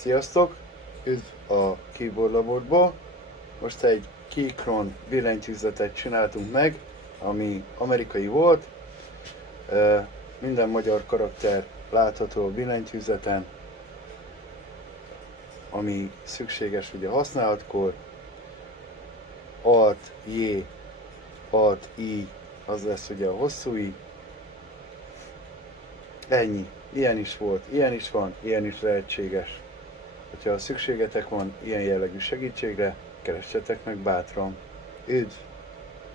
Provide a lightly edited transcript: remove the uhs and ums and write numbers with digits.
Sziasztok! Üdv a Keyboard Laborból! Most egy Keychron billentyűzetet csináltunk meg, ami amerikai volt. Minden magyar karakter látható a billentyűzeten, ami szükséges ugye használatkor. Alt J, Alt I, az lesz ugye a hosszú I. Ennyi. Ilyen is volt, ilyen is van, ilyen is lehetséges. Ha szükségetek van ilyen jellegű segítségre, keressetek meg bátran. Üdv!